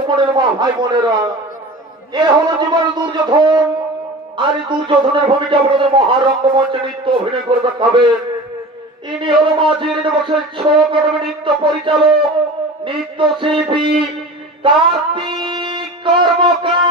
যৌবনের মা ভাই বোনেরা, এ হলো জীবন দুর্যোধন। আর এই দুর্যোধনের ভূমিকা আপনাদের মহারঙ্গমঞ্চে নৃত্য অভিনয় করে দেখাবেন। ইনি হলো মাঝির বসের ছোট নৃত্য পরিচালক, নৃত্য শিল্পী কার্তিক কর্মকার।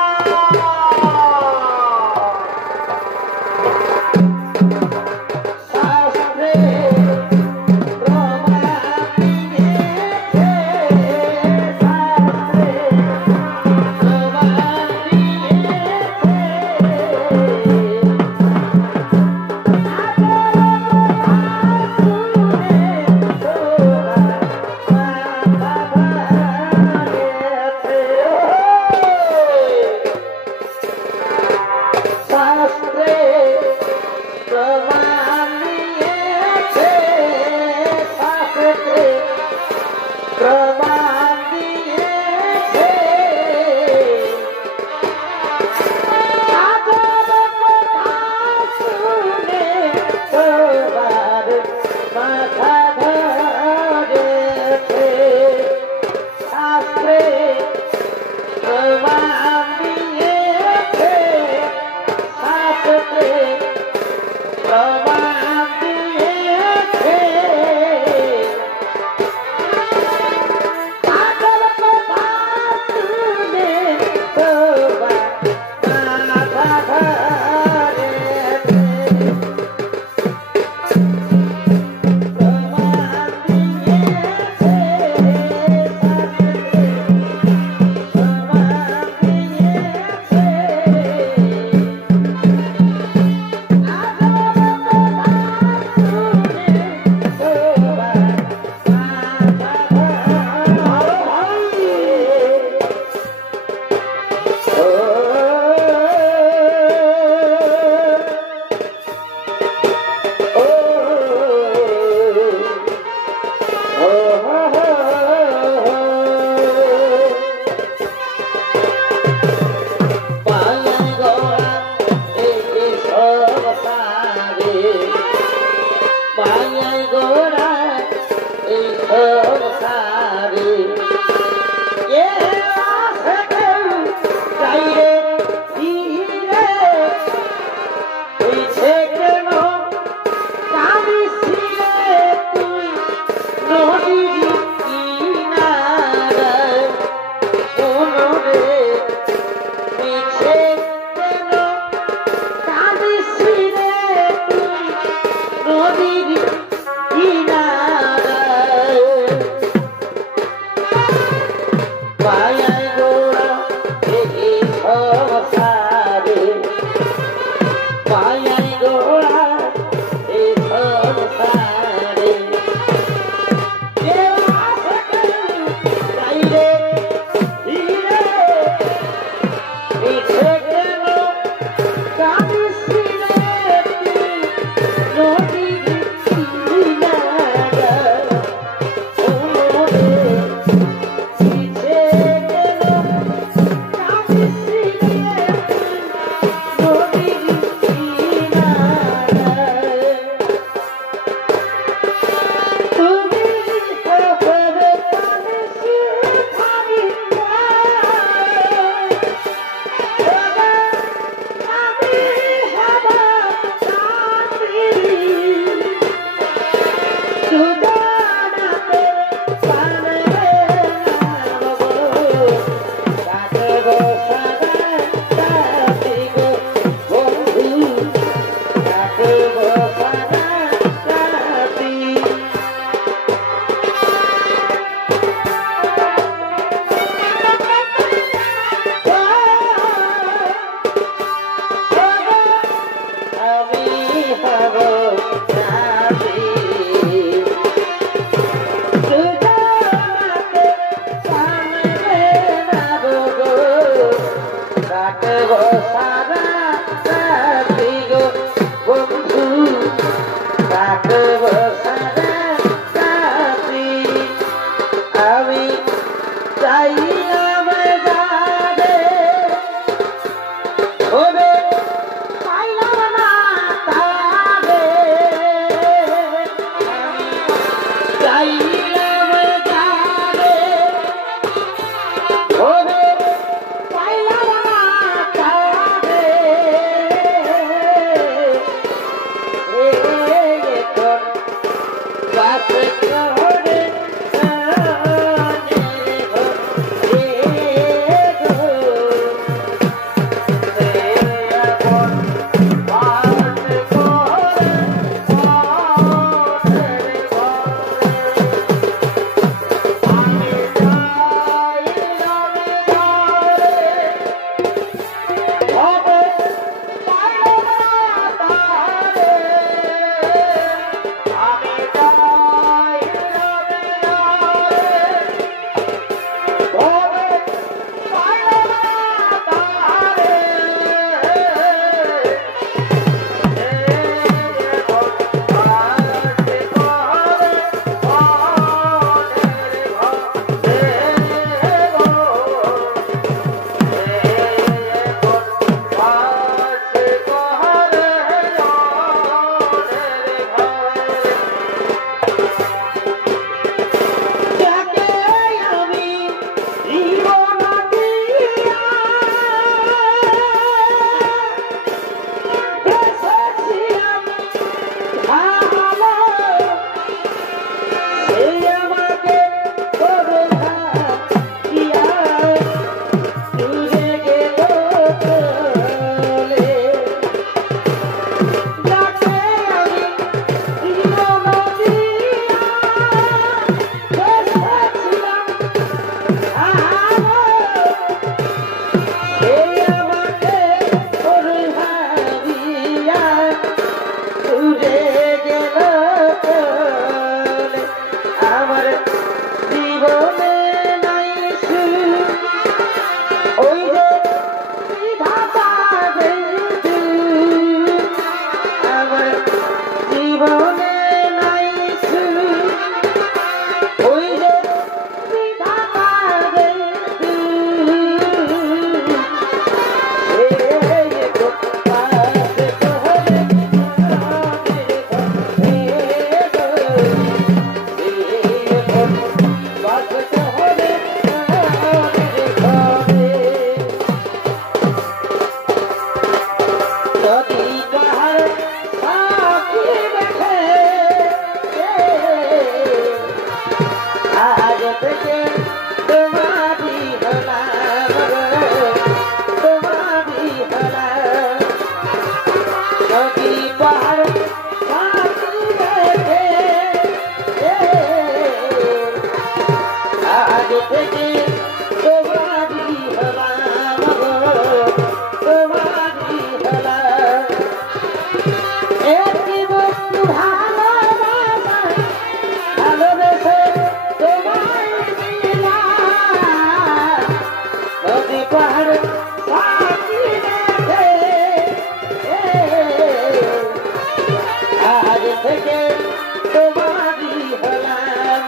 তোমারি হলা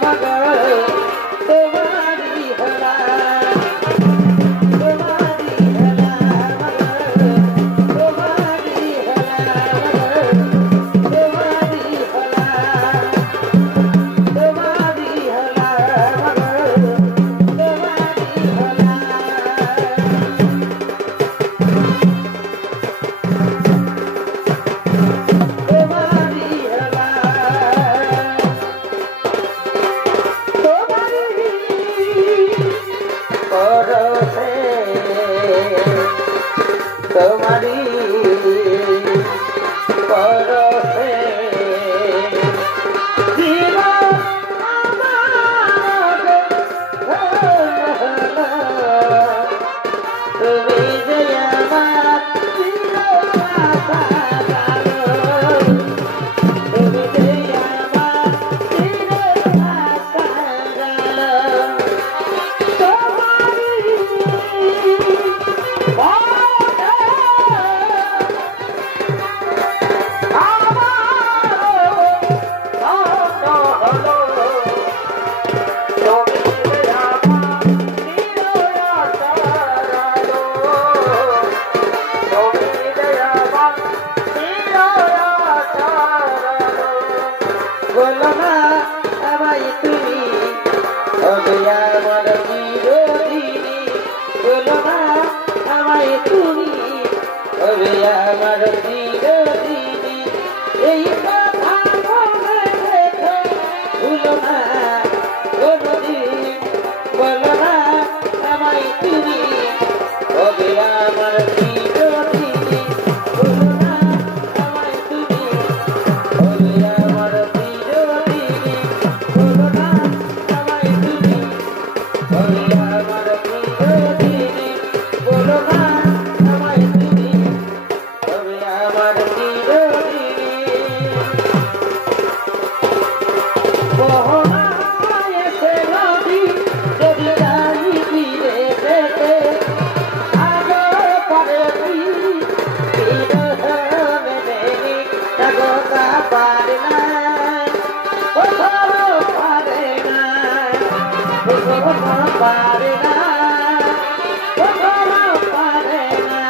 মগর তোমারি পারে না কখনো পারে না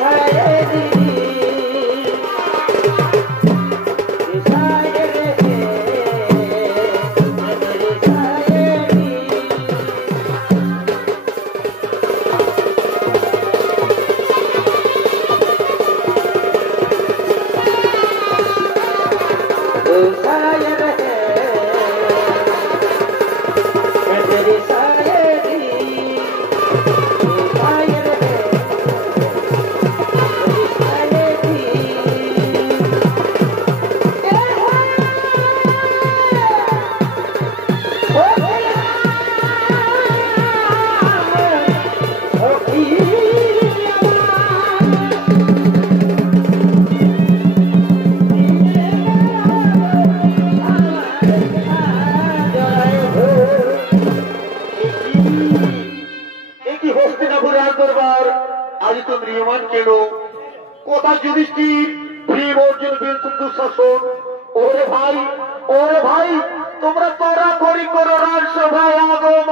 Hare আজ তো নিয়মান কেন কোথায় যুধিষ্ঠির ভীম অর্জুন বীরসেন দুঃশাসন। ওরে ভাই তোমরা তোরা করি করো রাজসভায় আগমন।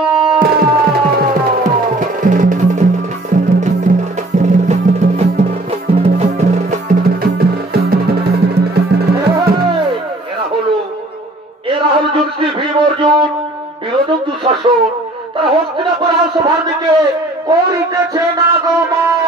এরা হলো যুধিষ্ঠির ভীম অর্জুন বীরসেন দুঃশাসন। তারা হস্তিনাপুর রাজসভার দিকে করিতেছেন আগমন।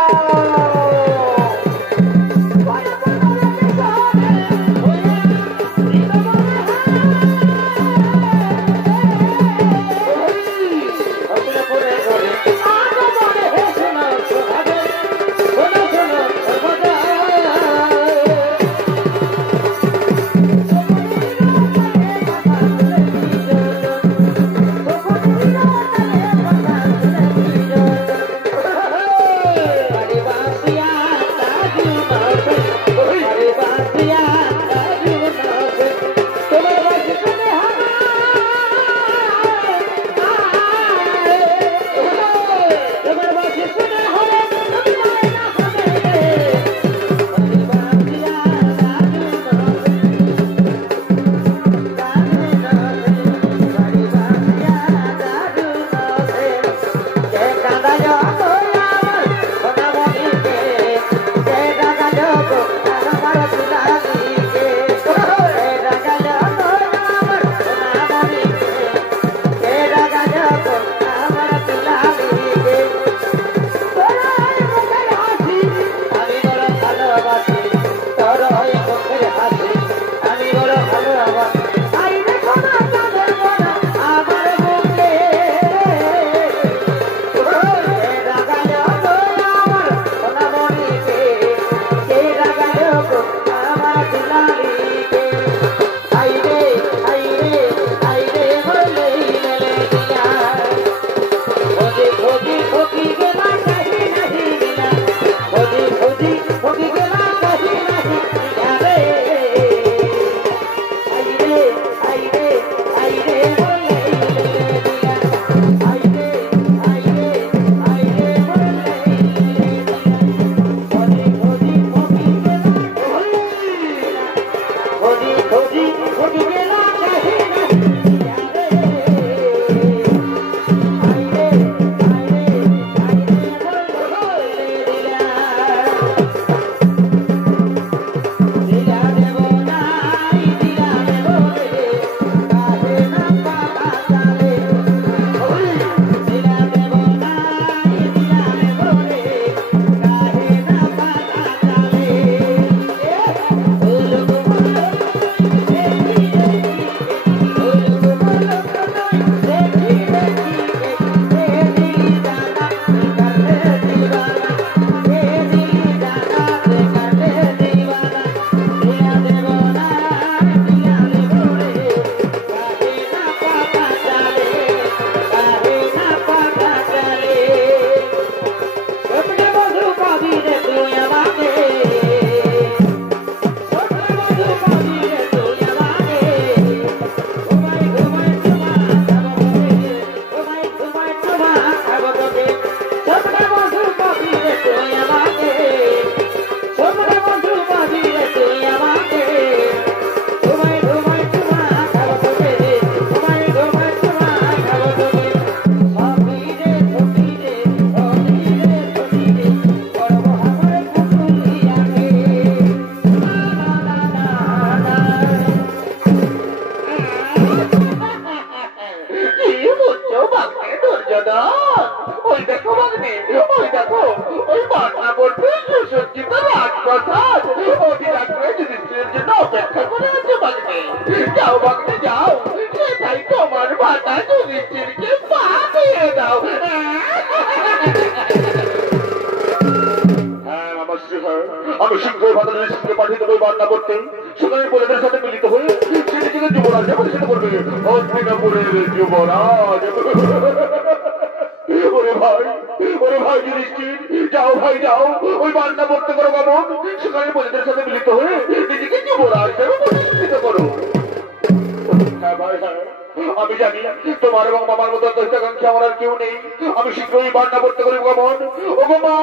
আমি জানি তোমার এবং মামার মতো দৈত্যাকাঙ্ক্ষী আমার আর কেউ নেই। আমি শীঘ্রই বান্না করতে করি গমন। ও গো মা,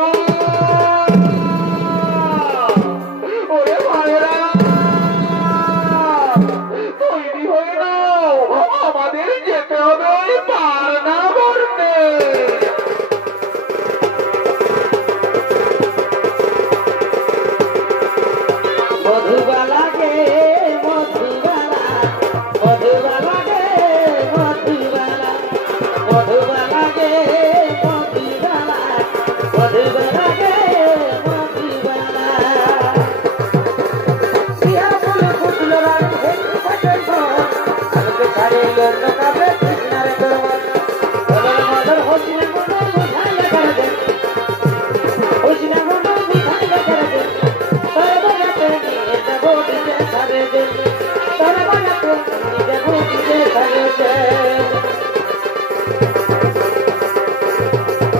ওরে ভাইরা, তৈরি হয়ে নাও, আমাদের যেতে হবে ওই পারনা বর্ণে। মধুবালা গে মধুবালা, মধুবালা গে মধুবালা, মধুবালা গে মধুবালা, মধুবালা গে মধুবালা। পিয়া ফুল ফুটল রাত হেঁটে থাকে ঘর, আলোকে ছাড়ে অন্য কাবে কৃষ্ণারে করবর। মদর মদর হোসিনা মদর বুঝাইলে করে দে, হোসিনা মদর বুঝাইলে করে দে। তোর বাগাতে নিয়ে যাবো দিতে ছাড়ে দে, তোর বাগাতে নিয়ে যাবো দিতে ছাড়ে দে।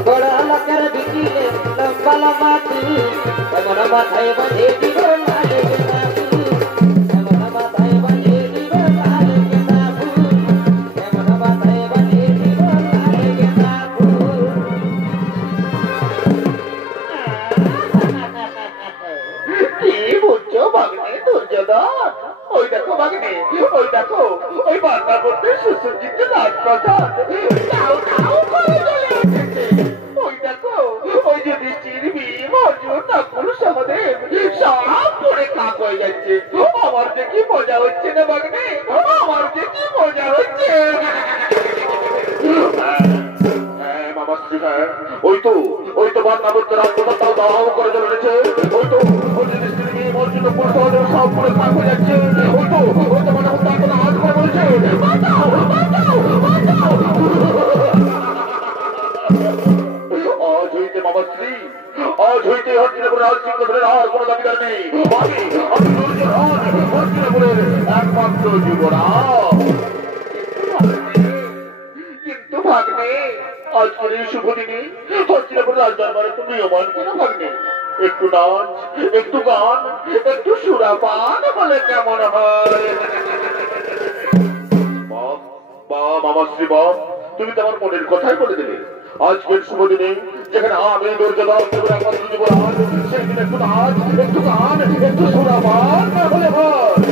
বড় লোকের বিকিলে লম্বা লম্বা চুল, এমন মাথায় বাঁধে দিব লালে গেঁদা ফুল, এমন মাথায় বাঁধে দিব লালে গেঁদা ফুল, এমন মাথায় বাঁধে দিব লালে গেঁদা ফুল। কি বুঝছো ভাগ্নে দুর্যোধন? ওই দেখো ভাগ্নে, ওই দেখো, ওই বান্না করতে সুসজ্জিত রাজপ্রাসাদ টাউ টাউ করে চলে এসেছে। ওই দেখো, ওই যে বৃষ্টির ভীম অর্জুন নকুল সহদেব সব পড়ে কাক হয়ে যাচ্ছে। আমার যে কি মজা হচ্ছে না ভাগ্নে, আমার যে কি মজা হচ্ছে। মামাশ্রী, হ্যাঁ ওই তো বান্না করতে রাজপ্রাসাদ তাও দাও করে চলে এসেছে। ওই তো অর্জুন পুরুষ সব পুরো কাক হয়ে যাচ্ছে। ওই তো মানে এখন হাত করে বলছে বাঁচাও বাঁচাও বাঁচাও। আজ হইতে মামাশ্রী, আজ হইতে হরিণপুরের রাজ সিংহাসনের আর কোনো দাবিদার নেই। আমি দুর্যোধন, হরিণপুরের একমাত্র যুবরাজ। কিন্তু ভাগ্নে, আজকের এই শুভ দিনে হরিণপুরের রাজ দরবারে তুমি অমান কেন ভাগ্নে? একটু নাচ, একটু গান, একটু সুরাপান হলে কেমন হয়? মামাশ্রী বাহ, তুমি তো আমার মনের কথাই বলে দিলে। আজকের শুভ দিনে যেখানে আমি দুর্যোধন একমাত্র যুবরাজ, সেই দিন একটু নাচ, একটু গান, একটু সুরাপান না হলে হয়?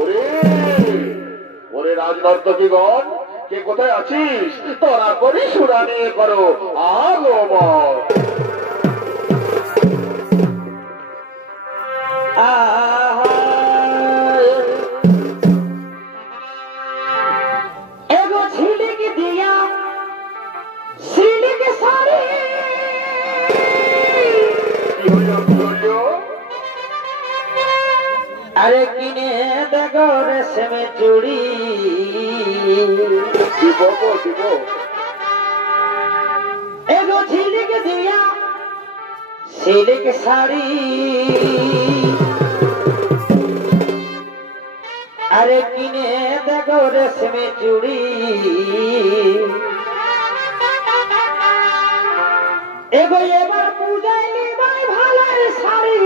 ওরে ওরে রাজনর্তকীগণ, কে কোথায় আছিস? তোরা করি সুরা নিয়ে করো আগমন। एगो झिलिक दिया झिलिक साड़ी, अरे किने देखो रेशम चूड़ी, एगो झिलिक दिया झिलिक साड़ी, अरे किने देखो रेशम चूड़ी, एगो एबार पूजाय निबाय भालार शाड़ी,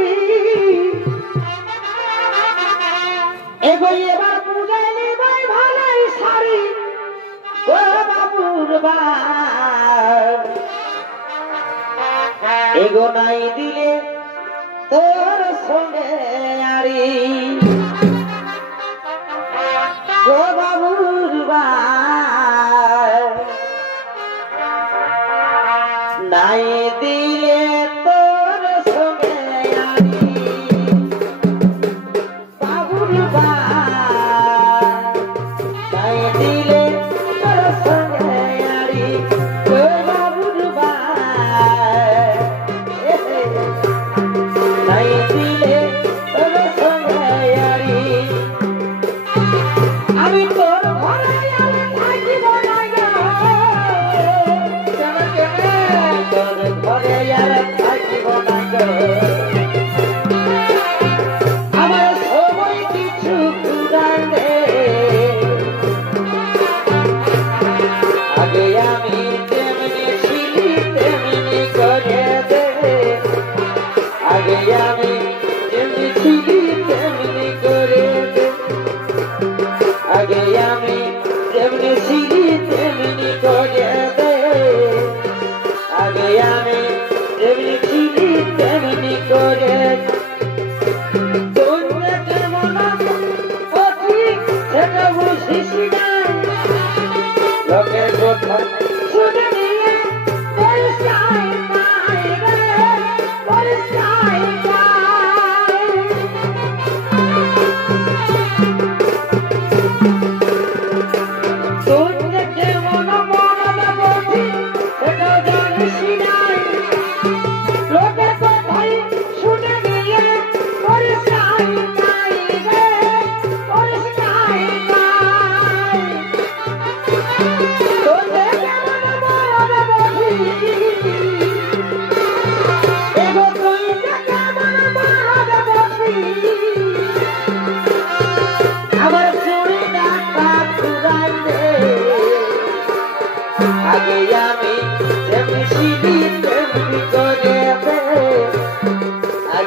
एगो एबार पूजाय निबाय भालार शाड़ी, ओ बाबुर बाप एगो নাই দিলে তোর সঙ্গে আরি, গো বাবুর বাপ নাই দিলে তোর সঙ্গে আরি, বাবুর বাপ নাই দিলে তোর সঙ্গে আরি, গো বাবুর বাপ নাই দিলে তোর সঙ্গে আরি। আমি তো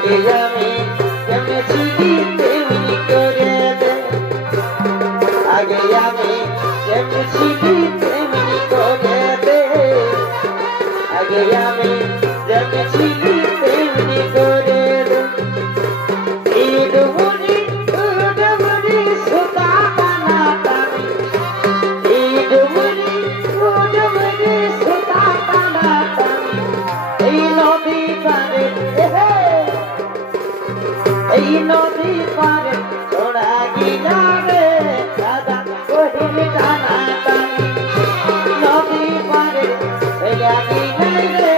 আগে আমি যেমনি ছিলি তেমনি করে দে আগে আমি যেমনি ছিলি তেমনি করে দে আগে আমি যেমনি ছিলি তেমনি করে দে ইডুবুনি উডুবুনি সুতা টানা টানি ইডুবুনি উডুবুনি সুতা টানা টানি এই নদী পারে এই নদী পারে ছোড়া গিলা রে দাদা কহিল টানা টানি নদী পারে ছেলা গিলা রে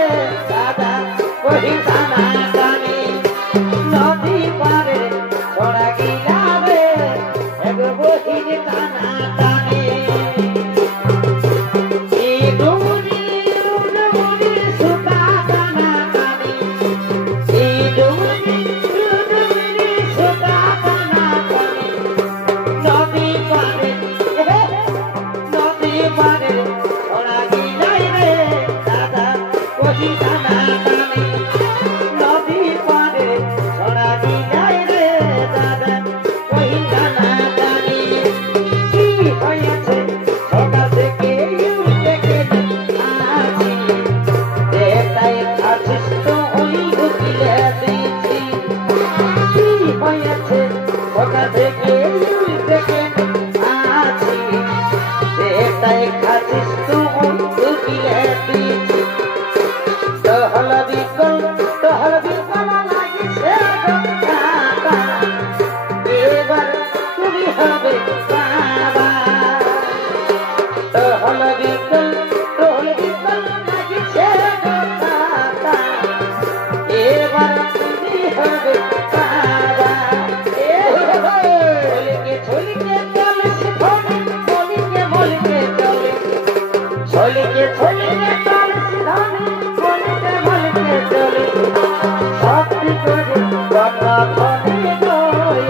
দাদা কহিল টানা টানি নদী পারে ছোড়া গিলা রে এক বহিল টানা টানি ইডুবুনি উডুবুনি সুতা টানা টানি ইডুবুনি উডুবুনি সুতা টানা টানি নদী পারে ছোড়া গিলা রে দাদা কহিল টানা টানি নদী পারে ছোড়া গিলা রে দাদা কহিল টানা টানি কি হয়েছে সকাল থেকে দেখে আছি দেখাই আছিস তো ওই ঢুকিলে দিয়েছি কি হয়েছে সকাল থেকে দেখে আছি দেখাই আছিস তো ওই ঢুকিলে দিয়েছি টহল বিকল লাগিছে কাকা এবার তুমি হবে বাবা টহল বিকল লাগিছে কাকা এবার তুমি হবে বাবা ছলিকে চলে সিধনে মলিকে চলে ছলিকে চলে সিধনে মলিকে চলে সত্যি করে কথা ধনে নয়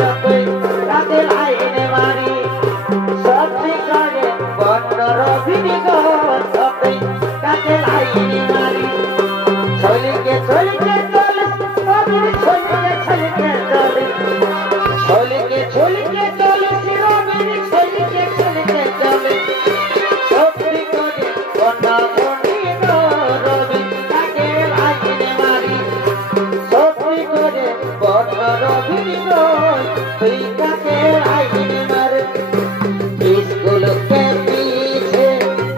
রাতে লাইনে মারি সত্যি করে বন্ধ রবিনি গতে কাতে লাইনে মারি ছলিকে চলে রবিনি ছলিকে চলে ছলিকে চলে রবিনি ছলিকে চলে সত্যি করে বন্ধ ধনে রবি কাকে লাইনে মারি সত্যি করে বন্ধ রবিনি তুই কাকে লাইনে মারে स्कूल के पीछे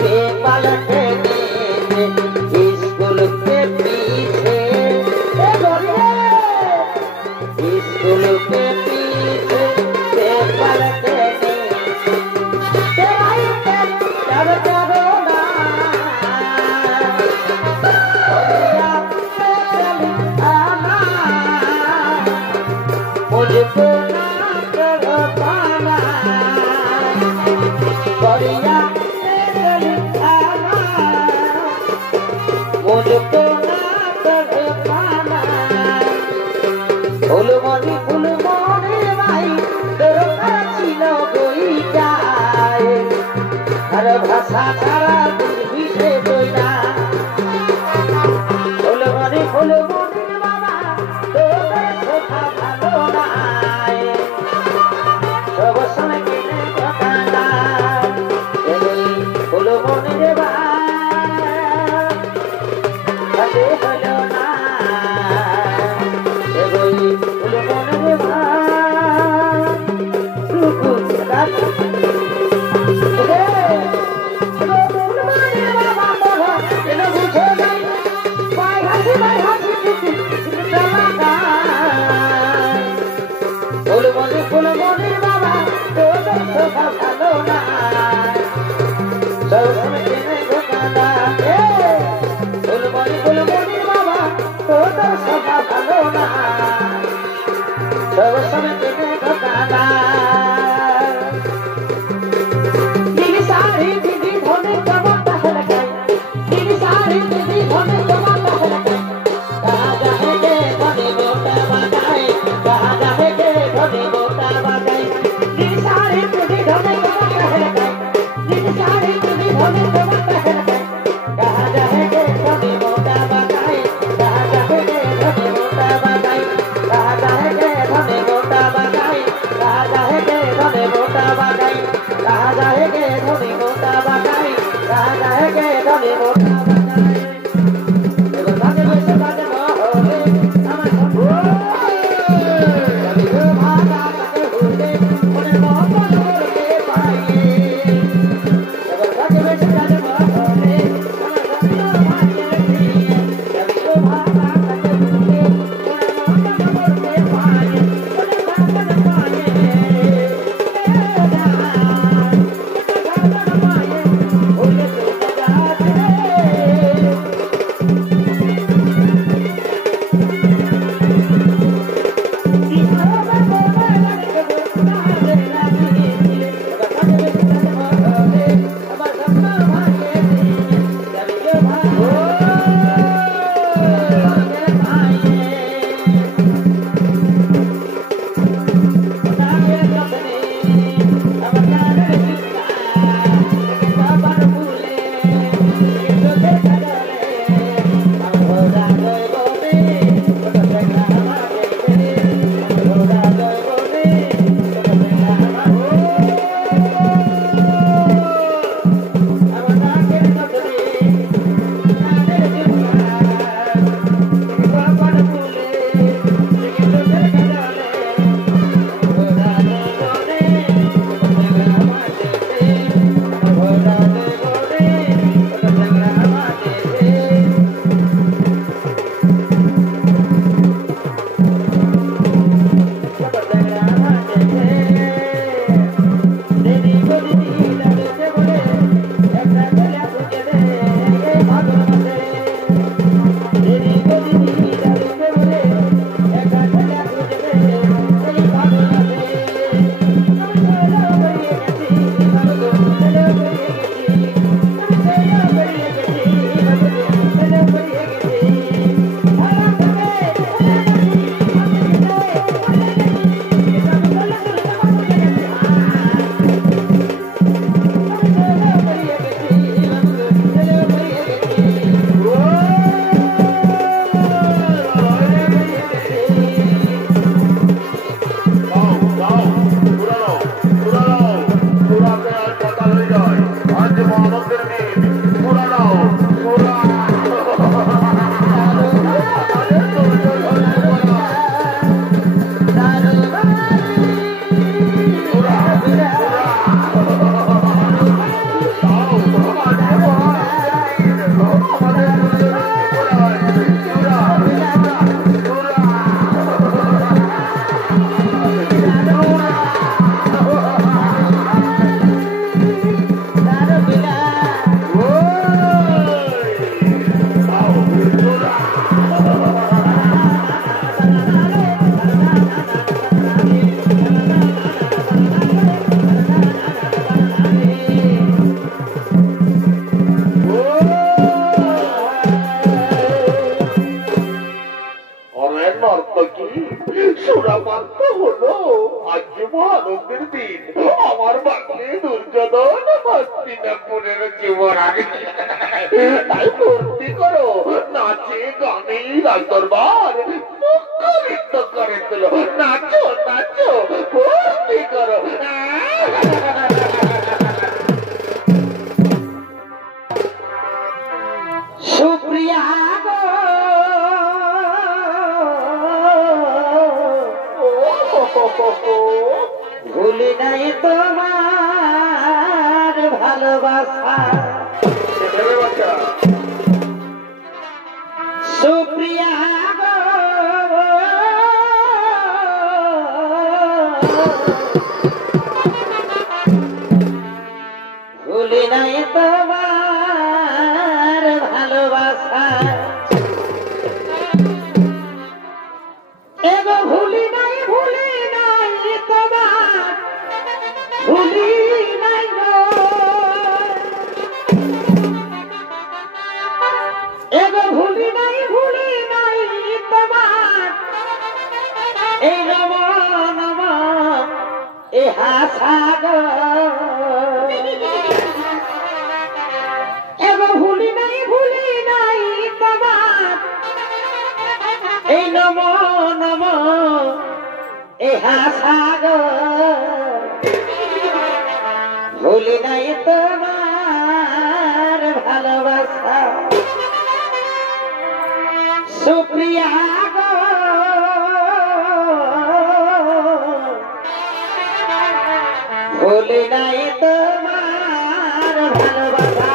के पलटे नीचे स्कूल के पीछे स्कूल के पीछे के पलटे नीचे जब करो ना मुझको ना करो पाना बढ़िया मुझको ना कर पाना फुलमणि भाई दरकार ছিল বইটায় আর ভাষা ছাড়া বুঝবি সে বই না ফুলমণি বাবা তোদের কথা ভালো নাই সব সময় কিনে কথা না ফুলমণি ভাই হলো না ফুলমণি ফুলমণি বাবা তোদের কথা ভালো না সব সময় কিনে কথা না ফুলমণি বাবা তোদের কথা ভালো না সব সময় কিনে কথা না নীলি শাড়ি দিদি ধনে জমা তাহলে গাই নীলি শাড়ি দিদি ধনে জমা তাহলে গাই कहा जाएंगे धने बोटा बागाई कहा जाएंगे धने बोटा बागाई नीली शाड़ी तुझी धने जमा ताहले गाई नीली शाड़ी तुझी धने जमा ताहले गाई कहा जाएंगे धने बोटा बागाई कहा जाएंगे धने बोटा बागाई সুরাপান্ত হলো আজকে মহানন্দের দিন আমার বাকি দুর্যোধন হস্তিনাপুরের যুবরানী তাই ভর্তি করো নাচে গানে রাজদরবার মুখরিত করে তোলো নাচো নাচো ভর্তি করো সুপ্রিয়া ভুলি নাই তোমার ভালোবাসা সুপ্রিয়া ভুলি নাই তোমার ভালোবাসা এগো ভুলি নাই তোমার ভুলি নাই গো এগো ভুলি নাই তোমার এই নম নম এ হাসাগর এগো ভুলি নাই তোমার এই নম নম এ হাসাগর ভুলি নাই তোমার ভালোবাসা সুপ্রিয়া গো ভুলি নাই তোমার ভালোবাসা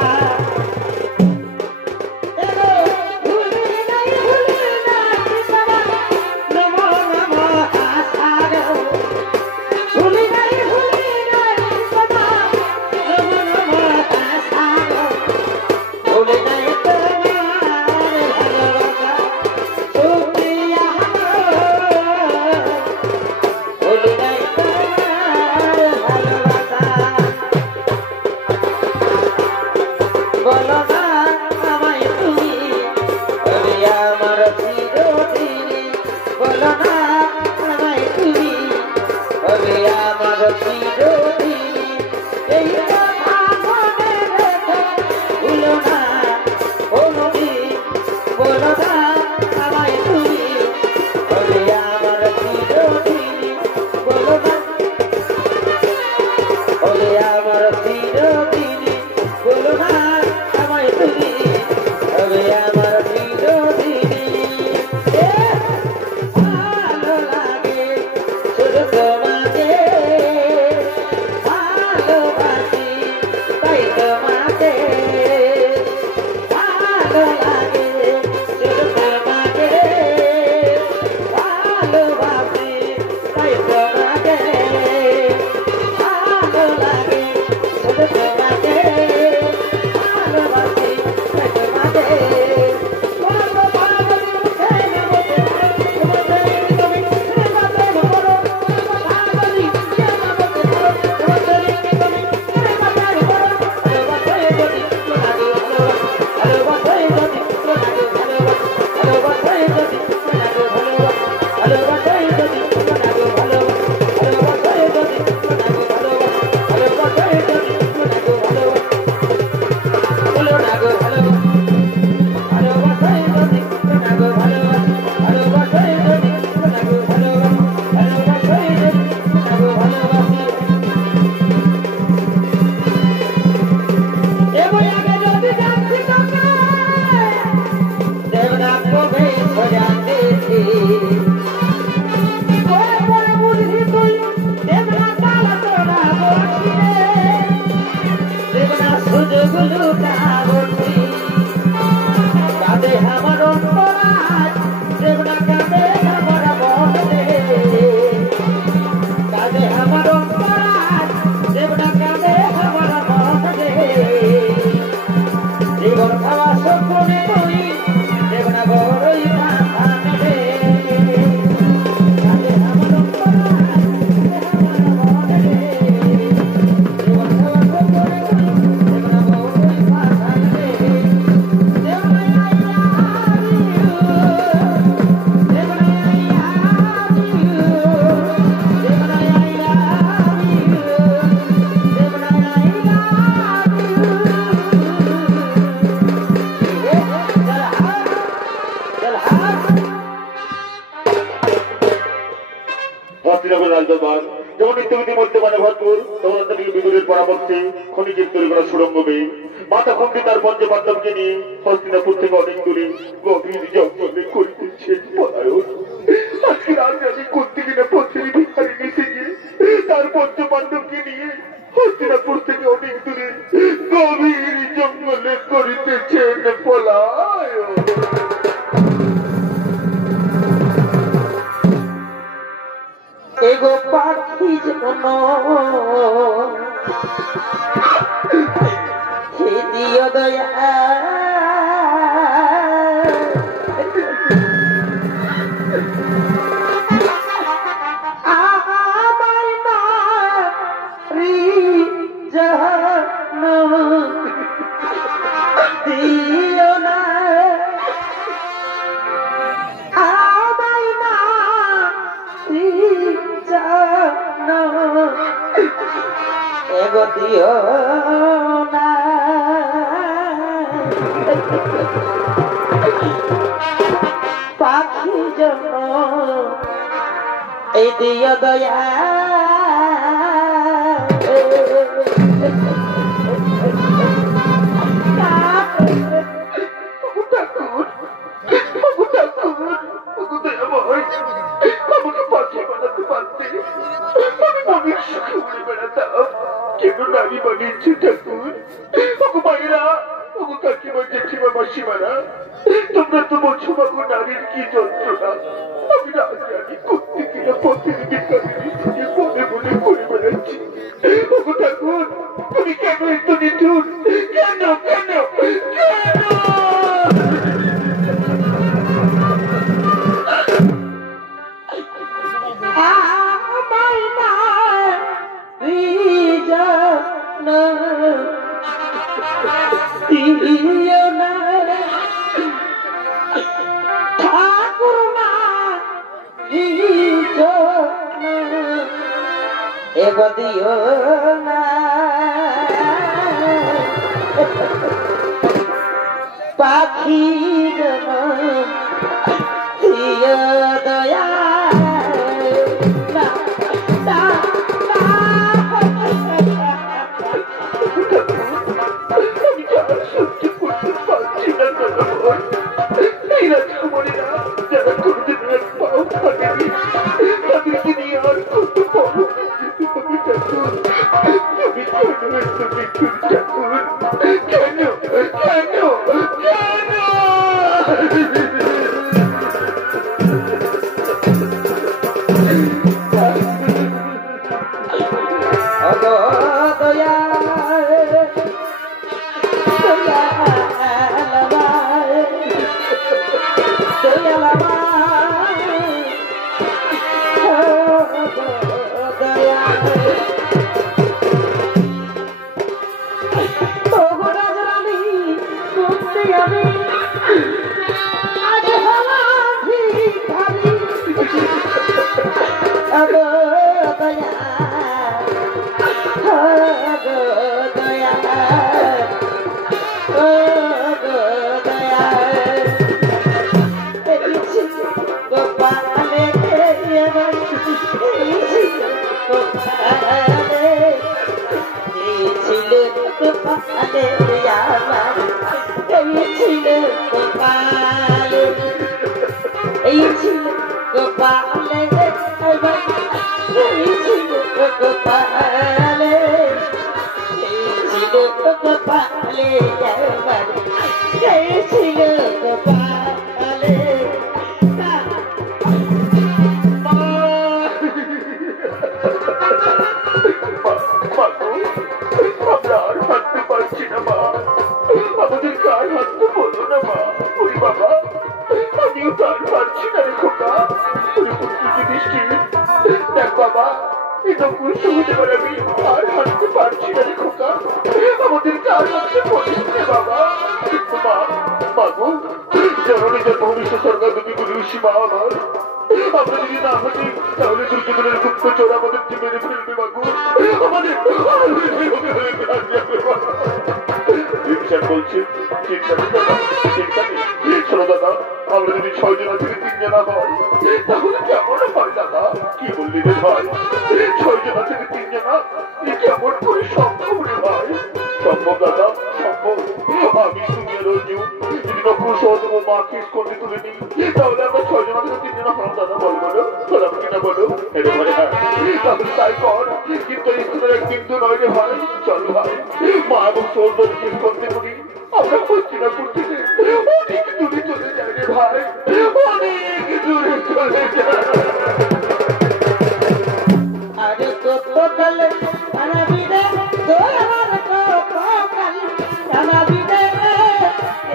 হস্তিনাপুর রাজদরবার যেমন নিত্যবিধি মধ্যমানে ভরপুর তখন থেকে বিদুরের পরামর্শে খনিকের তৈরি করা সুড়ঙ্গ বেয়ে মাথা খন্ডি তার পঞ্চপাণ্ডবকে নিয়ে হস্তিনাপুর থেকে অনেক দূরে গভীর জঙ্গলে করিতেছে পলায়ন। আজকে রাজরানী করতে কিনা পত্নী ভিখারি নিচে গিয়ে তার পঞ্চপাণ্ডবকে নিয়ে হস্তিনাপুর থেকে অনেক দূরে গভীর জঙ্গলে করিতেছেন পলায়ন। এগো পাখি যেন হে দিও দয়া আমার নারী জাহান্নাম দিও না আমায় নারী জাহান্নাম এগো দিও না পাখি জন্য এই দিও দয়া নারী বানিয়েছে ঠাকুর ওগো মায়েরা ওগো কাকিমা জেঠিমা মাসিমারা তোমরা তো বলছো বাবু নারীর কি যন্ত্রণা আমি রাজরানী করতে কিনা পথের ভিখারি মনে মনে করে বেড়াচ্ছি ওগো ঠাকুর তুমি কেন এত নিঠুর কেন কেন কেন ঠাকুর মা এগো দিও না পাখি দিও দয়া যারা কোনদিন পাও থাকেনি তাদেরকে নিয়ে আর কত পাবো তুমি ঠাকুর তুমি কেন একটু বিক্ষুর ঠাকুর কেন কেন কেন দয়া আমরা যদি 6 জন থেকে 3 জন হয় তাহলে কেমন হয় দাদা? কি বললি রে ভাই? 6 জনা থেকে 3 জনা এ কেমন করে সম্ভব রে ভাই? সম্ভব দাদা, সম্ভব। আমি তুমি আর অর্জুন যদি নকুল সহদেব ও মাকে স্কন্ধে তুলে নিই, তাহলে আমরা 6 জনা থেকে 3 জনা হলাম দাদা। বল বলো, বলো কিনা বলো? এরে ভাই হ্যাঁ, তাহলে তাই কর। কিন্তু স্কুলের এক বিন্দু নয় রে ভাই। চল ভাই, মা এবং সহদেবকে স্কন্ধে করি। আমরা করছি না করছি রে, অনেক দূরে চলে যায় রে ভাই, অনেক দূরে চলে যায়। আরে কতকাল জানাবি রে তোর আমার কতকাল জানাবি রে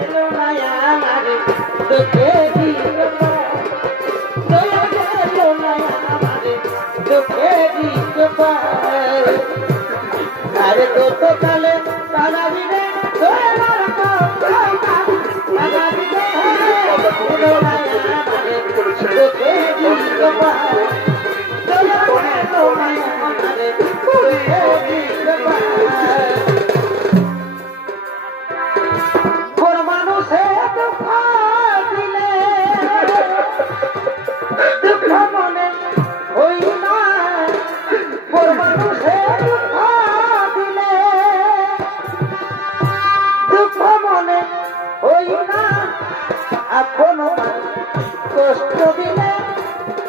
এলো মায়া আমারে তোকে দিলো এলো মায়া আমারে তোকে দিলো আরে কতকাল জানাবি রে তোর আমার কতকাল জানাবি রে এলো মায়া আমারে তোকে দিলো কষ্ট দিলে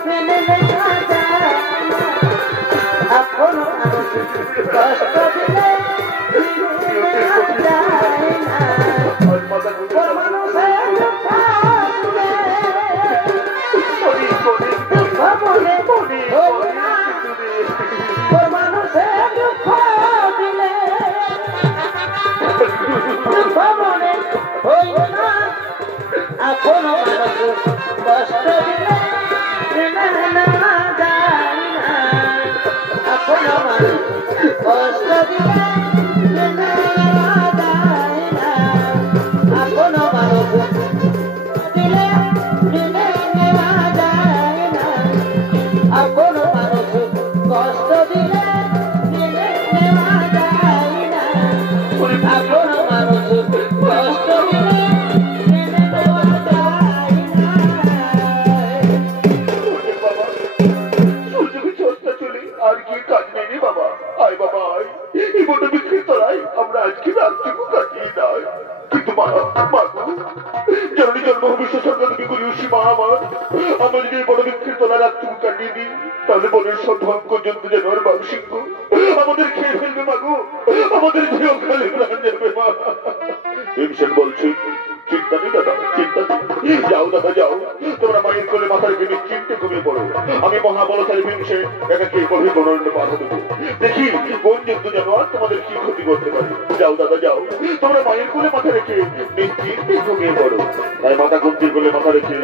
মেনে নেওয়া যায় না এখনো কষ্ট দিলে মেনে নেওয়া যায় না মানুষের দুঃখ মনে হই না মানুষের দুঃখ দিলে দুঃখ মনে হই না এখনো কষ্ট দিলে মেনে নেওয়া যায় না এখনো কষ্ট দিলে মেনে নেওয়া যায় না এখনো দিলে মেনে নেওয়া যায় না এখনো কষ্ট দিলে মেনে নেওয়া যায় না এখনো কষ্ট দিলে তাহলে বলে সর্বঙ্গ জন্তু জানোয়ার বাঘ সিংহ আমাদের খেয়ে ফেলবে মাগো, আমাদের খেয়েও খেলে প্রাণ যাবে মা। ভীমসেন বলছি চিন্তা নেই দাদা, চিন্তা নেই। যাও দাদা যাও, তোমরা মায়ের কোলে মাথা রেখে নিশ্চিন্তে ঘুমিয়ে পড়ো। আমি মহাবলশালী ভীমসেন একাকে গভীর গণরণ্যে বাধা দেবো, দেখি কোন জন্তু জানোয়ার তোমাদের কি ক্ষতি করতে পারে। যাও দাদা যাও, তোমরা মায়ের কোলে মাথা রেখে নিশ্চিন্তে ঘুমিয়ে পড়ো। তাই মাতা কুন্তির কোলে মাথা রেখে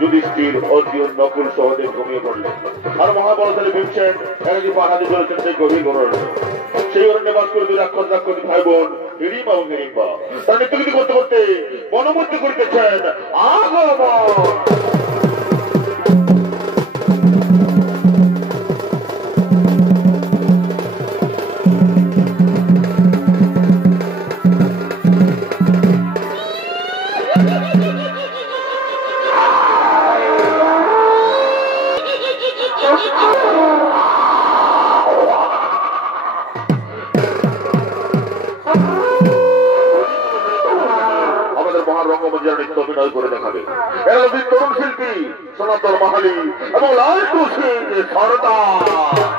যুধিষ্ঠির, অর্জুন, নকুল সহদেব ঘুমিয়ে পড়লেন। আর মহাবলশালী ভীমসেন একাকি পাহাড়ে চলেছেন সেই গভীর গণরণ্য। সেই অরণ্যে বাস করে দুই রাক্ষস রাক্ষসী ভাই বোন হিড়িম্বা এবং হিড়িম্বা তারা নৃত্যগীতি করতে করতে মনোমুগ্ধ করিতেছেন আগমন। নৃত্য অভিনয় করে দেখাবে এরা তরুণ শিল্পী সনাতন মাহালি এবং লালটু সিং সরদার।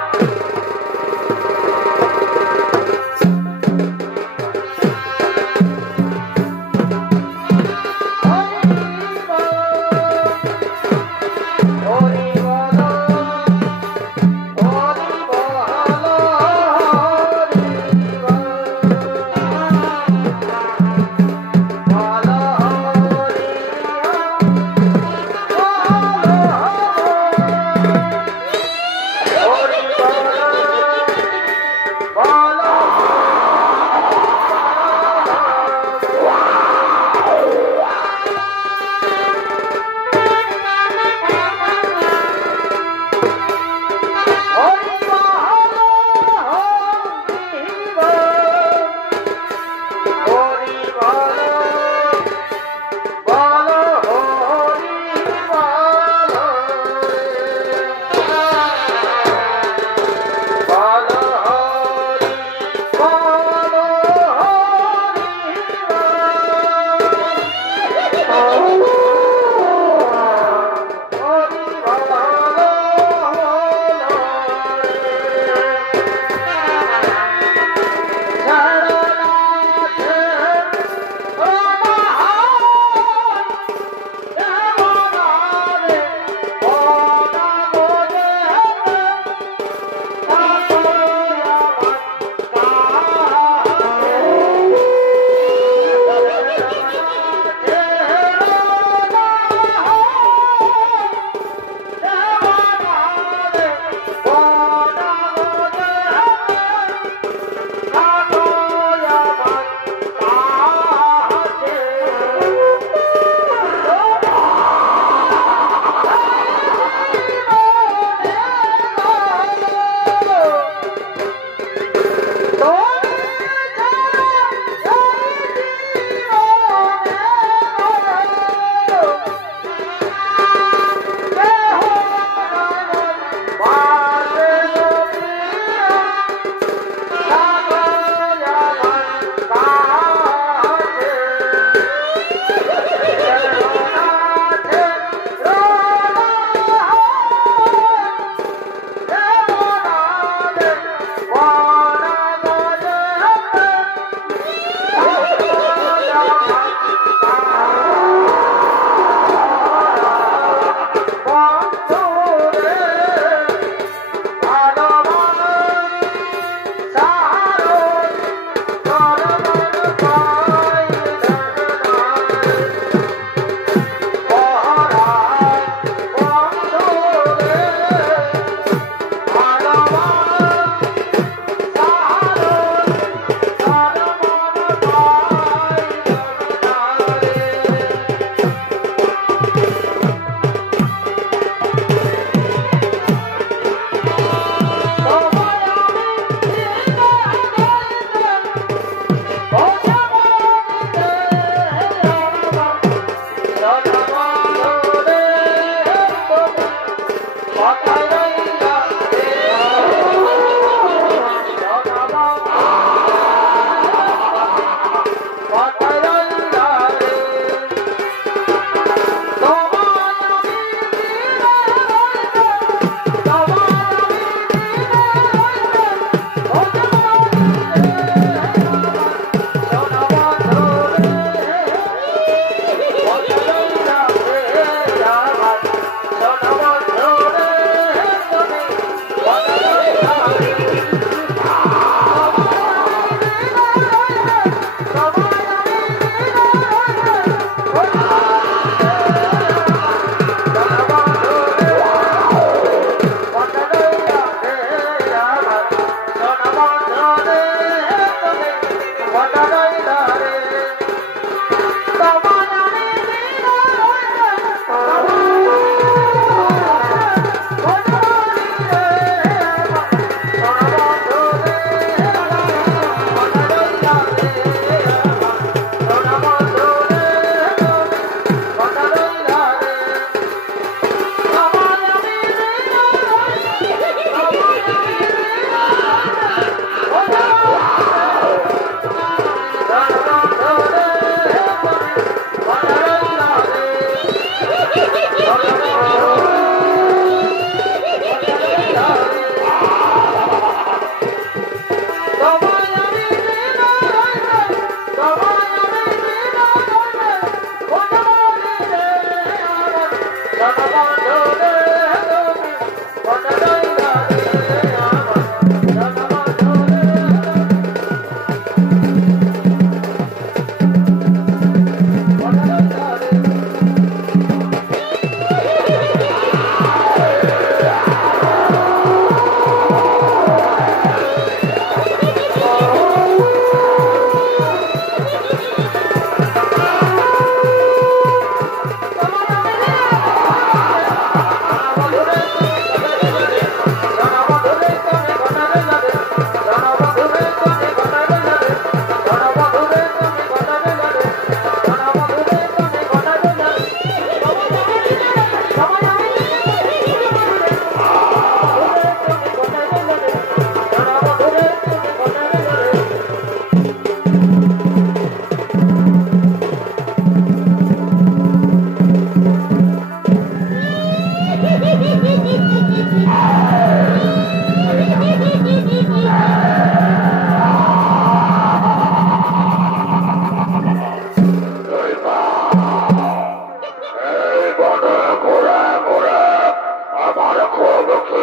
Hori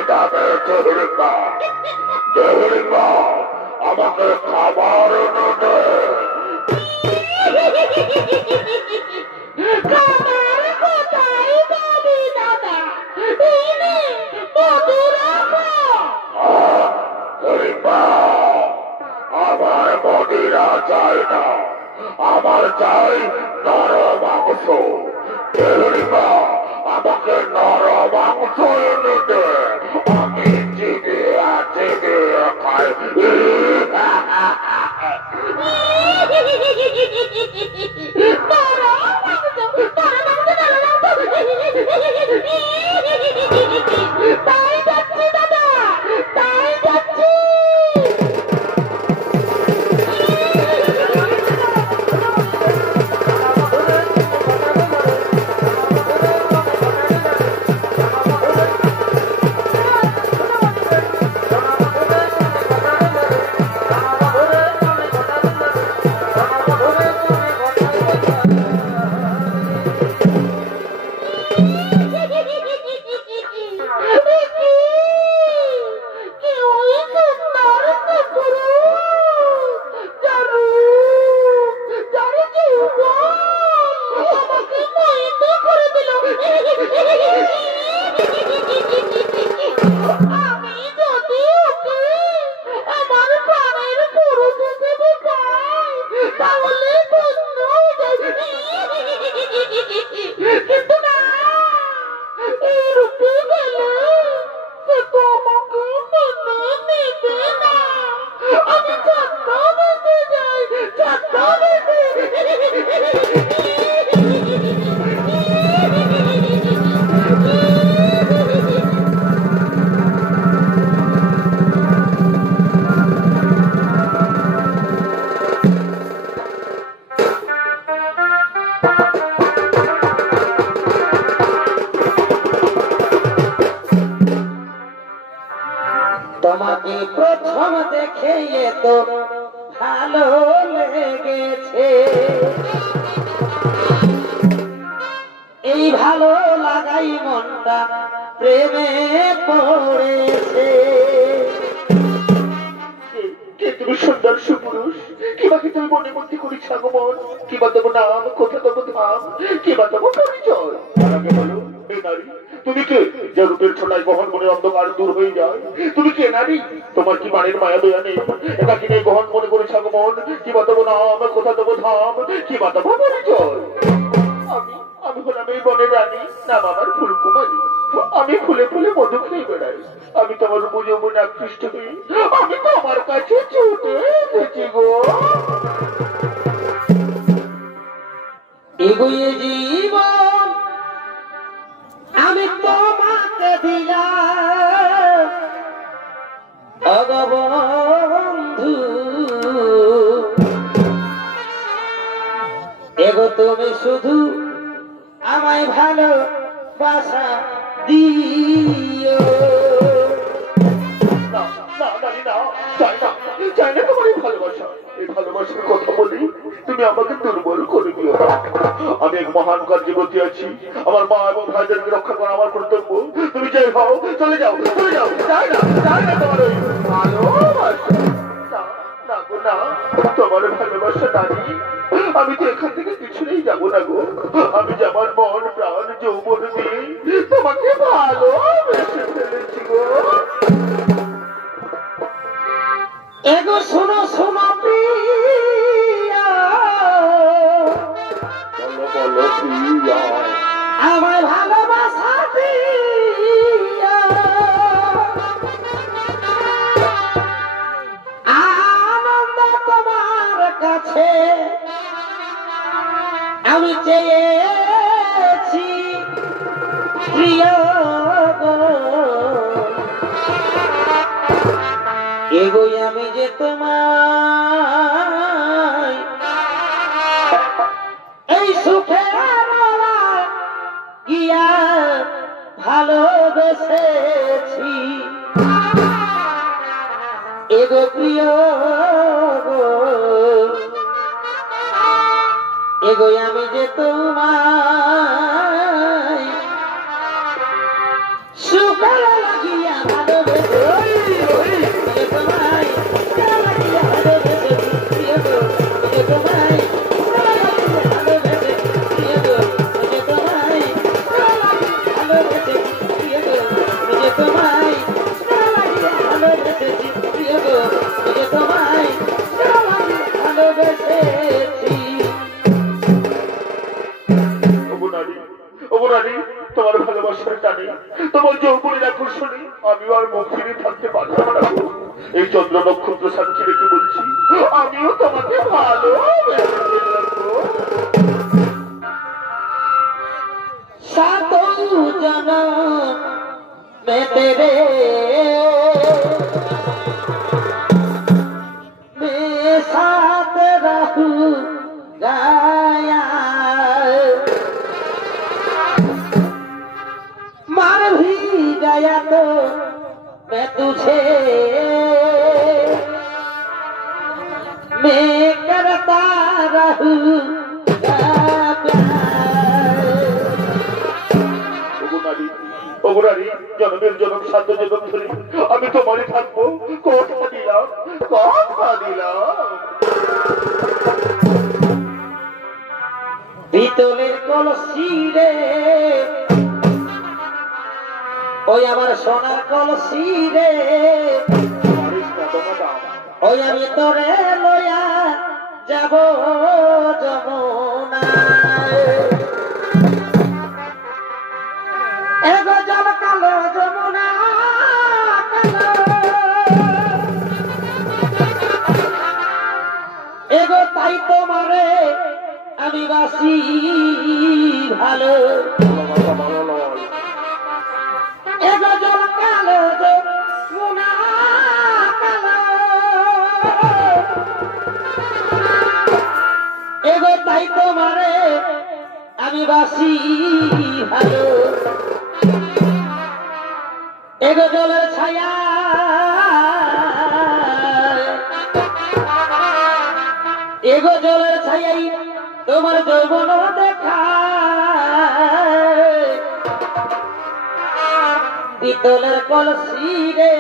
তবে দেহরিকা দেহরিকা আমাকে খাবার এনে দে। খাবার কোথায় পাবি দাদা? এনে মধুর আমার মদিরা চাই না, আমার চাই নরম মাংস। দেহরিকা আমাকে নরম মাংস এনে দে, আমি চিবিয়ে চিবিয়ে খাই। তাই যাচ্ছি দাদা, তাই যাচ্ছি। তোমাকে প্রথম দেখে তো ভালো লেগেছে, এই ভালো লাগাই মনটা প্রেমে পড়েছে। তুমি সুন্দর সুপুরুষ, কিবাকে তুমি মনে মধ্যে করিস আগমন, কিবা দেবো নাম, কোথা দেবো ধাম, কিবা দেবো পরিচয়। আগে বলো হে নারী, তুমি কে যে রূপের ছোনায় গহন মনে অন্ধকার দূর হয়ে যায়? তুমি কে নারী? তোমার কি মানের মায়া দয়া নেই? এটা কি নেই গহন মনে করিস আগমন, কিবা দেবো নাম, কোথা দেবো ধাম, কিবা দেবো পরিচয়। আমি আমি হলাম এই বনের রানী, নাম আমার ফুলকুমারী। আমি ফুলে ফুলে মধু খেয়ে বেড়াই, আমি তোমার বুঝে মনে আকৃষ্ট হই, আমি তোমার কাছে ছুটে এসেছি গো। এগোয়ে জীবন আমি তোমাকে দিলাম অগবন্ধু, এগো তুমি শুধু আমায় ভালোবাসা দিও। না না নারী না, চাই না, চাই না তোমার এই ভালোবাসা। এই ভালোবাসার কথা বলি তুমি আমাকে দুর্বল করে দিও না। আমি এক মহান কার্যে গতি আছি, আমার মা এবং ভাইদেরকে রক্ষা করা আমার কর্তব্য। তুমি যাই হও, চলে যাও, চলে যাও। চাই না, চাই না তোমার ওই ভালোবাসা। না না গো না, তোমার ভালোবাসা নারী, আমি তো এখান থেকে পিছনেই যাবো না গো। আমি যাবার মন প্রাণ যৌবন দিয়ে তোমাকে ভালোবেসে ফেলেছি গো। এগো শোনো শোনো প্রিয়া, বলো বলো প্রিয়া, আমার ভালোবাসা দিয়া আনন্দ তোমার কাছে আমি চেয়েছি প্রিয় গো। এগোই আমি যে তোমায় এই সুখে গিয়া ভালোবেসেছি, এগো প্রিয় গো, এগোই আমি যে তোমায় সুখে লাগিয়া তোমার ভালোবাসার টানে তোমার যৌবনের আকর্ষণে আমি আর মুখ ফিরে থাকতে পারলাম না। এই চন্দ্র নক্ষত্র সাক্ষী রেখে বলছি আমিও তোমাকে सातों जन्म में तेरे मैं साथ रहूंगा मर भी गया तो मैं तुझे मैं करता रहूंगा অগুরারি জন্মের জন্ম সাধ্য জন্ম ধরে আমি তোমারই থাকবো। কথা দিলাম, কথা দিলাম। পিতলের কলসি রে ওই আমার সোনার কলসি রে ওই আমি তোরে লয়া যাব যমুনায় এগো জল কালো যমুনা কালো এগো তাই তোমারে আমি বাসি ভালো এগো জল কালো যমুনা কালো এগো তাই তোমারে আমি বাসি ভালো এগো জলের ছায়া এগো জলের ছায়াই তোমার যৌবন দেখা পিতলের কলসি রে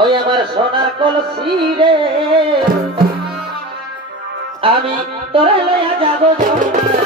ওই আমার সোনার কলসি রে আমি তোরে লইয়া যাবো যমুনা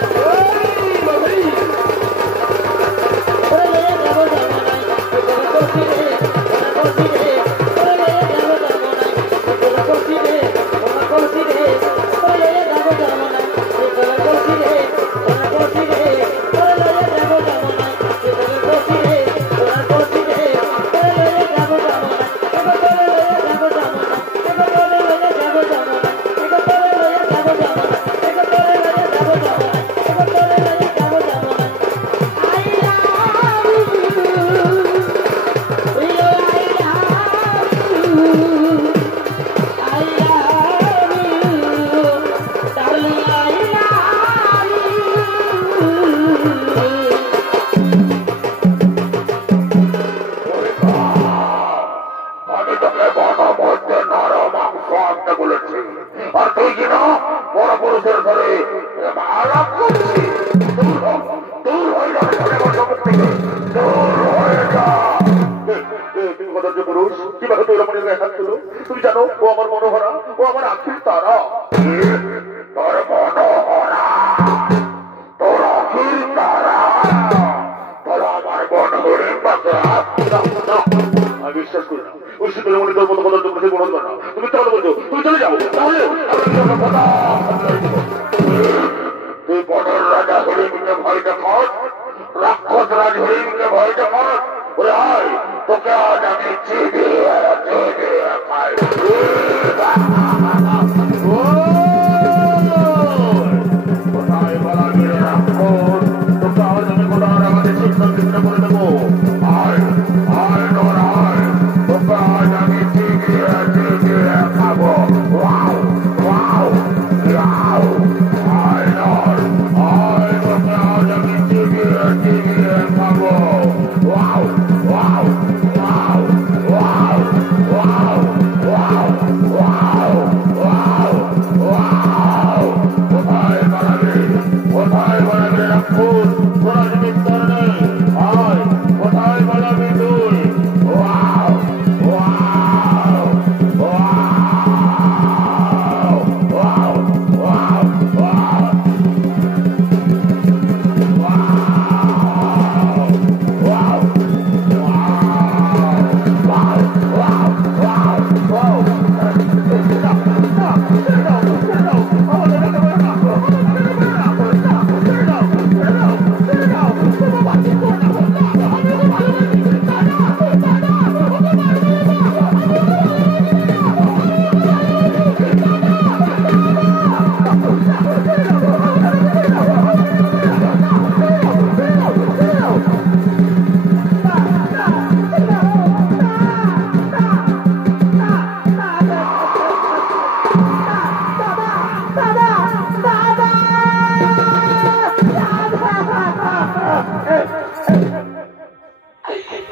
তুমি জানো ও আমার মনোহরা, ও আমার আখির তারা। তোর মনোহরা, তোর আখির তারা, তোর আমার মনোহরের আমি বিশ্বাস করি না। ওই শীতের মনে তোর মতো কথা কাছে বলতে পারো না। তুমি তাহলে বলছো তুমি চলে যাও, তাহলে তুই বনের রাজা হরিণকে ভয় দেখাস, রাক্ষস রাজ হরিণকে ভয় দেখাস। ওরে আয় তোকে আজ আমি চিবিয়ে চিবিয়ে খাই। কোথায় বলা গেলে রাক্ষস, তোকে আজ আমি কোথায় আমাদের শিক্ষা চিন্তা করে দেবো। আয় আয় তোর আয়, তোকে আজ আমি চিবিয়ে চিবিয়ে খাবো। ওয়াও ওয়াও ওয়াও, আয় নর আয়, তোকে আজ আমি চিবিয়ে চিবিয়ে খাবো। Wow wow wow wow wow wow wow wow wow. কোথায় বাড়াবে, কোথায় বাড়াবে রাক্ষস, তোরা যদি উত্তর নেই। আয় কোথায়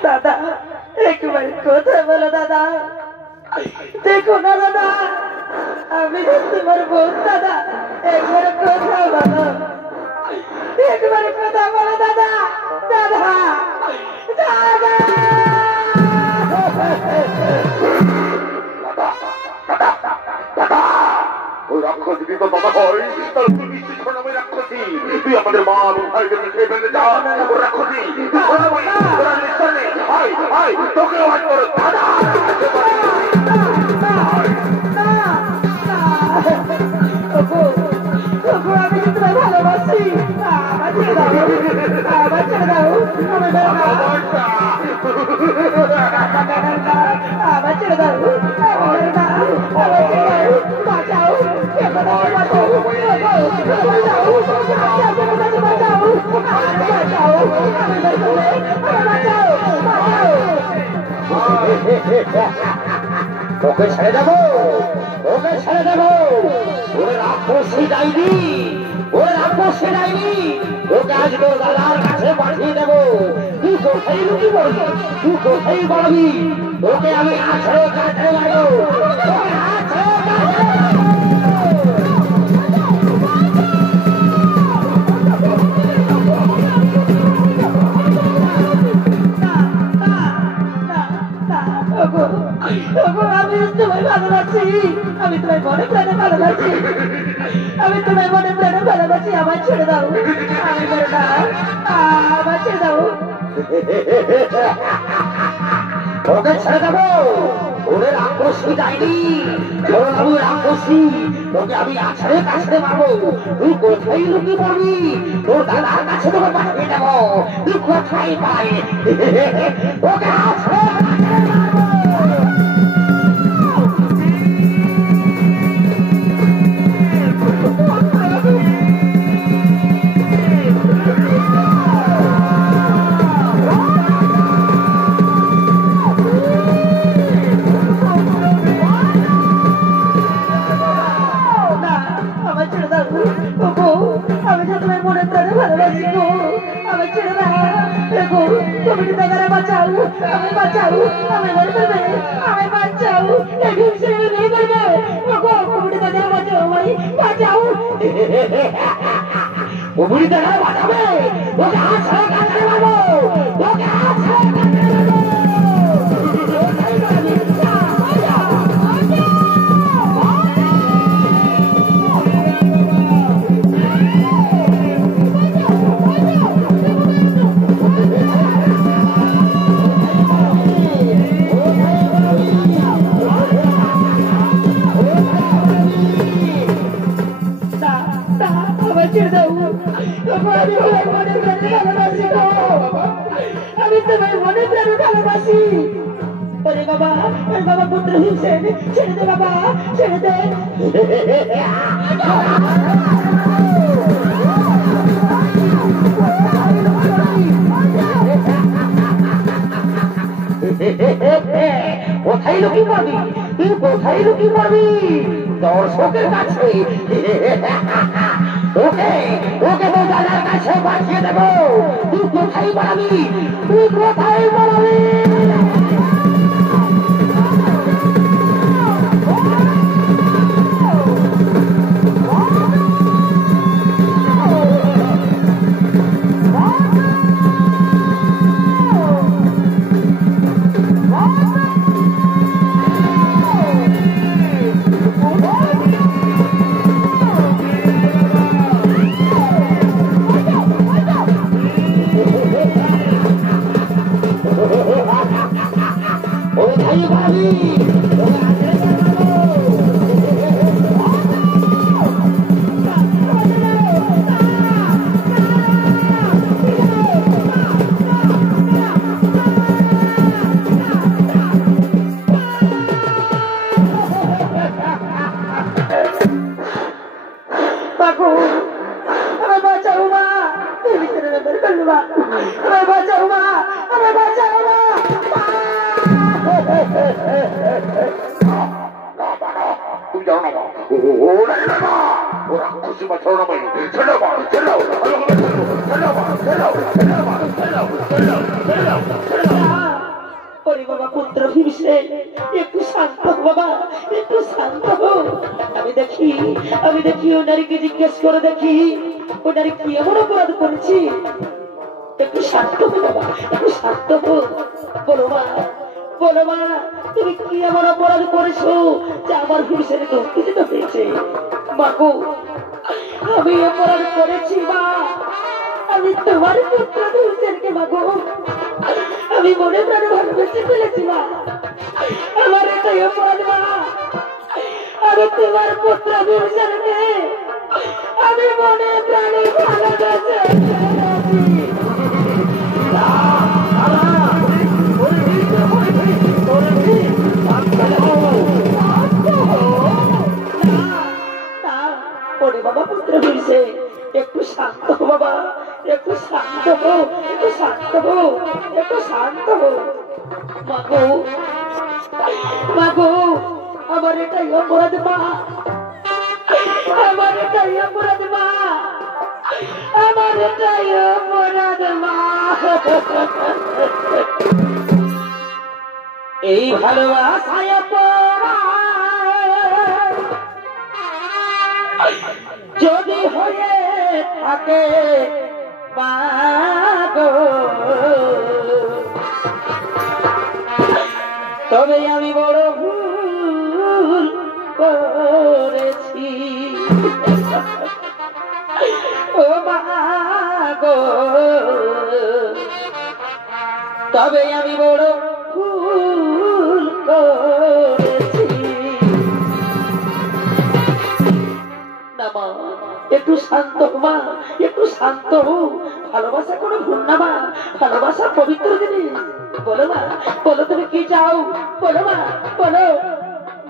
দাদা একবার কথা বলো দাদা দেখো না দাদা আমি তোমার বোন দাদা একবার কথা বলো একবার কথা বলো দাদা দাদা দাদা ওই রাক্ষস যদি তো দাদা হয় তাহলে তুই নিশ্চিত নামে রাক্ষসী তুই আমাদের মা এবং ভাইদেরকে খেয়ে ফেলতে যা ও রাক্ষসী তোকে আজ তোর দাদা আমি তোমায় ভালোবাসি আমার ছেড়ে দাও আমার ছেড়ে দাও আমার ছেড়ে দাও বাঁচাও বাঁচাও ওকে ছেড়ে দেবো ওকে ছেড়ে দেবো ওর রাক্ষসী ডাইনি ওর রাক্ষসী ডাইনি ওকে আজ তোর দাদার কাছে পাঠিয়ে দেবো তুই কোথায় লুকি পড়বি তুই কোথায় পড়বি ওকে আমি আছড়ে কাছে মারবো ওকে আছড়ে কাছে আমি তোমায় ভালোবাসি আমি তোমায় মনে প্রাণে ভালোবাসি আমি তোমায় মনে প্রাণে ভালোবাসি আমার ছেড়ে দাও আমি বলে না আমার ছেড়ে দাও ওকে ছেড়ে দেবো ওরে রাক্ষসী যায়নি ধরো আমি রাক্ষসী তোকে আমি আছড়ে কাছড়ে মারবো তুই কোথায় লুকিয়ে পড়বি তোর দাদার কাছে তোকে পাঠিয়ে দেবো তুই কোথায় পাই ওকে আছড়ে কাছড়ে মারবো বুড়ি দেখা বাঁচাবে ওকে আছড়ে কাছড়ে মারবো ওকে আছড়ে কাছড়ে মারবো আমি তোমায় মনে প্রাণে ভালোবাসি ওরে বাবা পুত্র হিসেন ছেড়ে দে বাবা ছেড়ে দে কোথায় লুকিয়ে পড়বি তুই কোথায় লুকিয়ে পড়বি দর্শকের কাছে ওকে ওকে তো দাদার কাছে পাঠিয়ে দেবো তুই কোথায় পালাবি তুই কোথায় পালাবি বাবা পুত্র ভীমসেন একটু শান্ত হো বাবা, একটু শান্ত হো। আমি দেখি ও নারীকে জিজ্ঞেস করে দেখি ও নারী কি এমন অপরাধ করেছি। একটু শান্ত হো বাবা, একটু শান্ত হো। বলো মা, বলো মা, তুমি কি এমন অপরাধ করেছো যে আমার ভীমসেনের দোষী যেতে হয়েছে? মা গো, আমি অপরাধ করেছি মা, আমি তোমার পুত্র ভীমসেনকে মা গো আমি মনে প্রাণে ভালোবেসে ফেলেছি মা, আমার এটাই অপরাধ মা। আমি তোমার পুত্র ভীমসেনকে আমি মনে প্রাণে ভালোবেসে ফেলেছি। বাবা পুত্র ভীমসেন একটু শান্ত হো বাবা, একটু শান্ত হো, একটু শান্ত হো, একটু শান্ত হো। মাগো, মাগো, আমার এটাই অপরাধ মা, আমার এটাই অপরাধ মা, আমার এটাই অপরাধ মা। এই ভালোবাসায় যদি হয়ে থাকে মাগো, তবে আমি বড় ভুল করেছি ও মাগো, তবে আমি বড় ভুল করেছি। না মা, একটু শান্ত হো মা, একটু শান্ত হো। ভালোবাসা কোনো ভুল না মা, ভালোবাসা পবিত্র জিনিস। বলো মা, বলো তুমি কি চাও, বলো মা, বলো।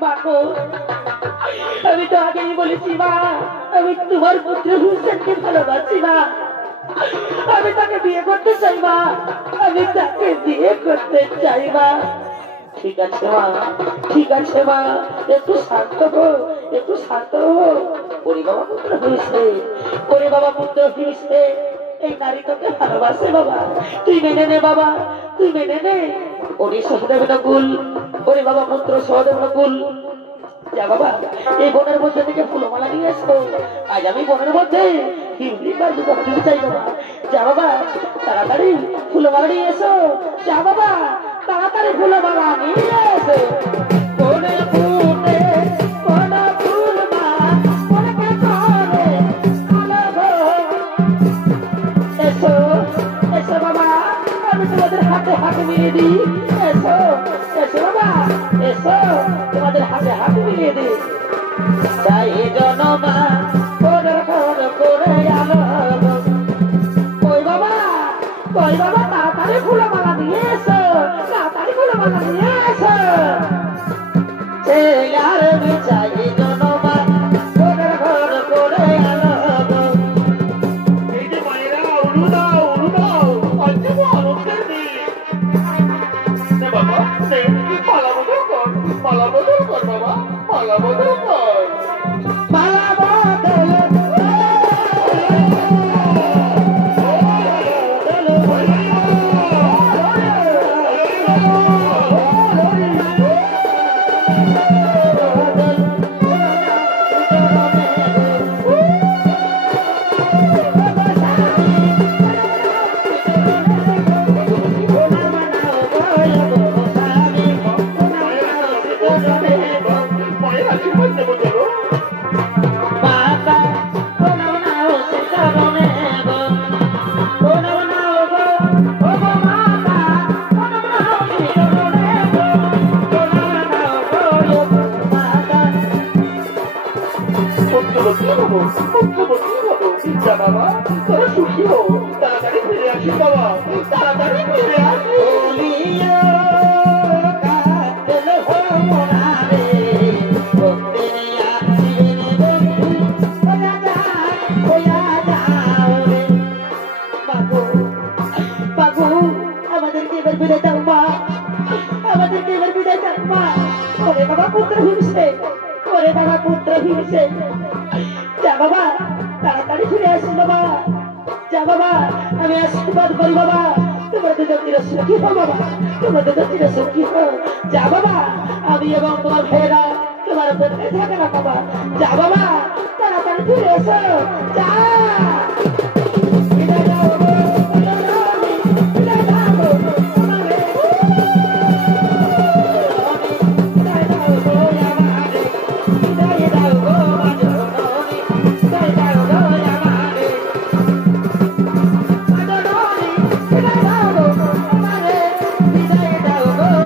মাগো, আমি তো আগেই বলেছি মা, আমি তোমার পুত্র ভীমসেনকে ভালোবাসি মা, আমি তাকে বিয়ে করতে চাই মা, আমি তাকে বিয়ে করতে চাই মা। ঠিক আছে মা, ঠিক আছে মা, একটু শান্ত হো, একটু শান্ত হো। ওরে বাবা পুত্র ভীমসেন, ওরে বাবা পুত্র ভীমসেন, এই নারী তোকে ভালোবাসে বাবা, তুই মেনে নে বাবা, তুই মেনে নে। ওরে সহদেব নকুল, ওরে বাবা পুত্র সহদেব নকুল, যা বাবা এই বনের মধ্যে থেকে ফুলমালা নিয়ে এসো। আজ আমি বনের মধ্যে হিমলিম চাই বাবা। যা বাবা তাড়াতাড়ি ফুলমালা নিয়ে এসো, যা বাবা তাড়াতাড়ি ফুলমালা নিয়ে এসো। বনে ফুটে কোন ফুল মা মনকে করে আলো, এসো এসো বাবা, আমি তোমাদের হাতে হাতে মিলিয়ে দিই। এসো এসো বাবা, এসো তোমাদের হাতে হাতে মিলিয়ে দিই। তাই জনমা করে করে আলো, কই বাবা, কই বাবা, তাড়াতাড়ি ফুলমালা নিয়ে এসো, তাড়াতাড়ি ফুলমালা নিয়ে এসো। আর চাই জনমা করে করে আলো। এই যে মায়েরা উড়ু দাও, উড়ু দাও, আজ যে আনন্দের দিন। নে বাবা, নে মালা বদল কর, মালা বদল কর বাবা, মালা বদল কর। মালা বদল মায়ের আশীর্বাদ নেব চলো। মাতা প্রণাম নাও সে চরণে গো, প্রণাম নাও গো ও গো মাতা, প্রণাম নাও সে চরণে গো, প্রণাম নাও গো ও গো মাতা। পুত্রবতী হবো, পুত্রবতী হবো। যা বাবা তোরা সুখী হো, তাড়াতাড়ি ফিরে আসি বাবা, তাড়াতাড়ি ফিরে আসি। বলিও কাতল হো মোরারে, বন্দে আসিবেন বন্ধু, হইয়া যাও রে। বাবু, বাবু, আমাদেরকে এবার বিদায় দাও মা, আমাদেরকে এবার বিদায় দাও মা। ওরে বাবা পুত্র ভীমসেন, ওরে বাবা পুত্র ভীমসেন, যা বাবা তাড়াতাড়ি ফিরে আসি বাবা, যা বাবা আমি আশীর্বাদ করি বাবা, তোমরা দুজন চিরসুখী হো বাবা, তোমরা দুজন চিরসুখী হো। যা বাবা, আমি এবং তোমার ভাইয়েরা তোমার উপরে থাকে না বাবা। যা বাবা, তাড়াতাড়ি ফিরে এসো, যাও।